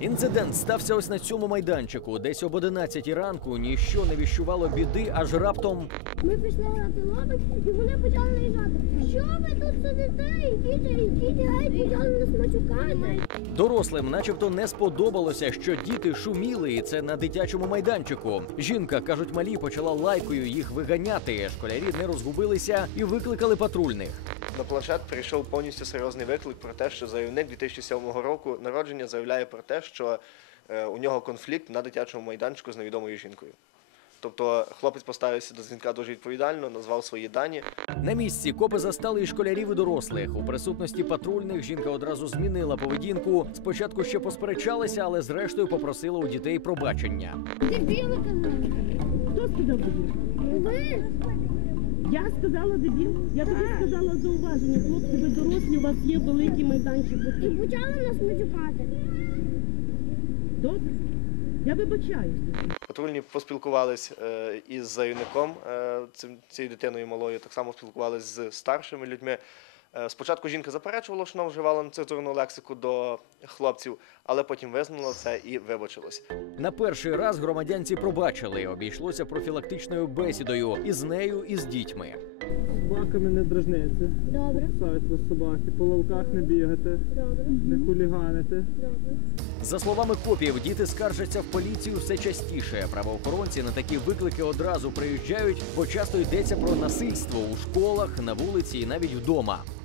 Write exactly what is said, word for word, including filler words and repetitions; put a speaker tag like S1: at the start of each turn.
S1: Інцидент стався ось на цьому майданчику. Десь об одинадцятій ранку ніщо не віщувало біди, аж раптом...
S2: Ми пішли грати лобик, і вони почали наїжджати. Що ви тут сидите? Ідіть, ідіть, геть, почали нас матюкати.
S1: Дорослим начебто не сподобалося, що діти шуміли, і це на дитячому майданчику. Жінка, кажуть, малі, почала лайкою їх виганяти. Школярі не розгубилися і викликали патрульних.
S3: На планшет прийшов повністю серйозний виклик про те, що заявник дві тисячі сьомого року народження заявляє про те, що е, у нього конфлікт на дитячому майданчику з невідомою жінкою. Тобто хлопець поставився до дзвінка дуже відповідально, назвав свої дані.
S1: На місці копи застали і школярів, і дорослих. У присутності патрульних жінка одразу змінила поведінку. Спочатку ще посперечалися, але зрештою попросила у дітей пробачення.
S2: Дебіли казали.
S4: Хто сказав дебіл?
S2: Ви?
S4: Я сказала дебіл? Я тобі сказала зауваження. Хлопці, ви дорослі, у вас є великий майданчик.
S2: І почали нас матюкати.
S4: Добре? Я вибачаюся.
S3: Патрульні поспілкувалися е, із заявником, е, цим, цією дитиною малою, так само спілкувалися з старшими людьми. Е, спочатку жінка заперечувала, що вона вживала нецензурну лексику до хлопців, але потім визнала це і вибачилась.
S1: На перший раз громадянці пробачили. Обійшлося профілактичною бесідою із нею, і з дітьми.
S5: Собаками не дражниться.
S2: Добре.
S5: Кусають вас собаки, по лавках не бігати,
S2: Добре.
S5: не хуліганите.
S2: Добре.
S1: За словами копів, діти скаржаться в поліцію все частіше. Правоохоронці на такі виклики одразу приїжджають, бо часто йдеться про насильство у школах, на вулиці і навіть вдома.